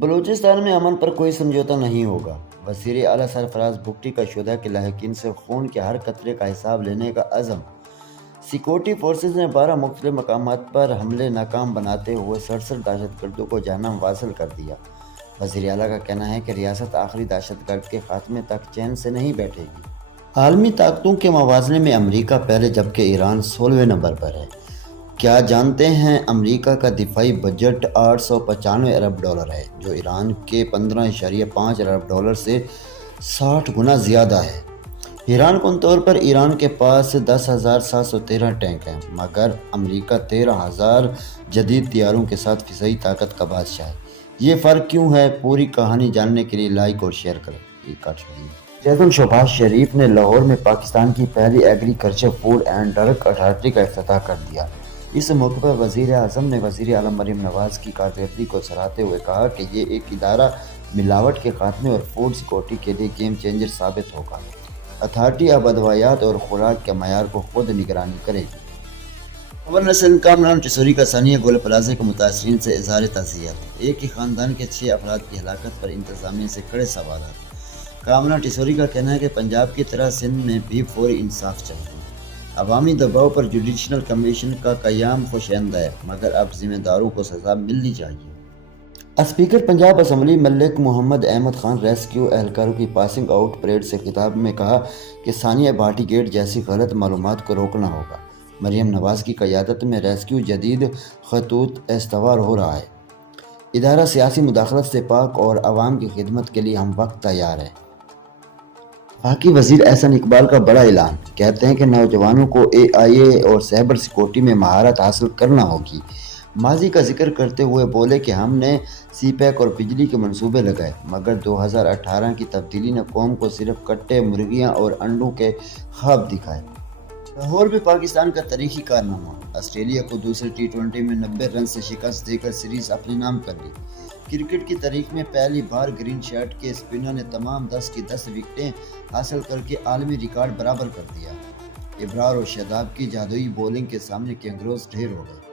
بلوچستان میں امن پر کوئی سمجھوتا نہیں ہوگا۔ وزیر اعلیٰ سرفراز بگٹی کا شہداء کے لاحقین سے خون کے ہر قطرے کا حساب لینے کا عزم۔ سیکورٹی فورسز نے 12 مختلف مقامات پر حملے ناکام بناتے ہوئے 67 دہشت گردوں کو جہنم واصل کر دیا۔ وزیر اعلیٰ کا کہنا ہے کہ ریاست آخری دہشت گرد کے خاتمے تک چین سے نہیں بیٹھے گی۔ عالمی طاقتوں کے موازنے میں امریکہ پہلے جبکہ ایران 16ویں نمبر پر ہے۔ کیا جانتے ہیں امریکہ کا دفاعی بجٹ 895 ارب ڈالر ہے، جو ایران کے 15.5 ارب ڈالر سے 60 گنا زیادہ ہے۔ ایران کن طور پر ایران کے پاس 10,713 ٹینک ہیں، مگر امریکہ 13,000 جدید طیاروں کے ساتھ فضائی طاقت کا بادشاہ ہے۔ یہ فرق کیوں ہے؟ پوری کہانی جاننے کے لیے لائک اور شیئر کریں۔ وزیراعظم شہباز شریف نے لاہور میں پاکستان کی پہلی agriculture food and drug authority کا افتتاح کر دیا۔ اس موقع پر وزیر اعظم نے وزیر اعلیٰ مریم نواز کی کارکردگی کو سراہتے ہوئے کہا کہ یہ ایک ادارہ ملاوٹ کے خاتمے اور فوڈ سیکورٹی کے لیے گیم چینجر ثابت ہوگا۔ اتھارٹی اب ادویات اور خوراک کے معیار کو خود نگرانی کرے گی۔ خبر نشر کامران ٹیسوری کا ثانیہ گول پلازہ کے متاثرین سے اظہار تعزیت۔ ایک ہی خاندان کے 6 افراد کی ہلاکت پر انتظامیہ سے کڑے سوالات۔ کامران ٹیسوری کا کہنا ہے کہ پنجاب کی طرح سندھ میں بھی فوری انصاف چاہیے۔ عوامی دباؤ پر جوڈیشل کمیشن کا قیام خوش آئندہ ہے، مگر اب ذمہ داروں کو سزا ملنی چاہیے۔ اسپیکر پنجاب اسمبلی ملک محمد احمد خان ریسکیو اہلکاروں کی پاسنگ آؤٹ پریڈ سے خطاب میں کہا کہ ثانیہ بھاٹی گیٹ جیسی غلط معلومات کو روکنا ہوگا۔ مریم نواز کی قیادت میں ریسکیو جدید خطوط استوار ہو رہا ہے۔ ادارہ سیاسی مداخلت سے پاک اور عوام کی خدمت کے لیے ہم وقت تیار ہے۔ وفاقی وزیر احسن اقبال کا بڑا اعلان۔ کہتے ہیں کہ نوجوانوں کو AI اور سائبر سیکورٹی میں مہارت حاصل کرنا ہوگی۔ ماضی کا ذکر کرتے ہوئے بولے کہ ہم نے CPEC اور بجلی کے منصوبے لگائے، مگر 2018 کی تبدیلی نے قوم کو صرف کٹے، مرغیاں اور انڈوں کے خواب دکھائے۔ لاہور میں پاکستان کا تاریخی کارنامہ۔ آسٹریلیا کو دوسرے T20 میں 90 رن سے شکست دے کر سیریز اپنے نام کر لی۔ کرکٹ کی تاریخ میں پہلی بار گرین شارٹ کے اسپنر نے تمام 10 کی 10 وکٹیں حاصل کر کے عالمی ریکارڈ برابر کر دیا۔ ابرار اور شاداب کی جادوئی بولنگ کے سامنے کینگروز ڈھیر ہو گئے۔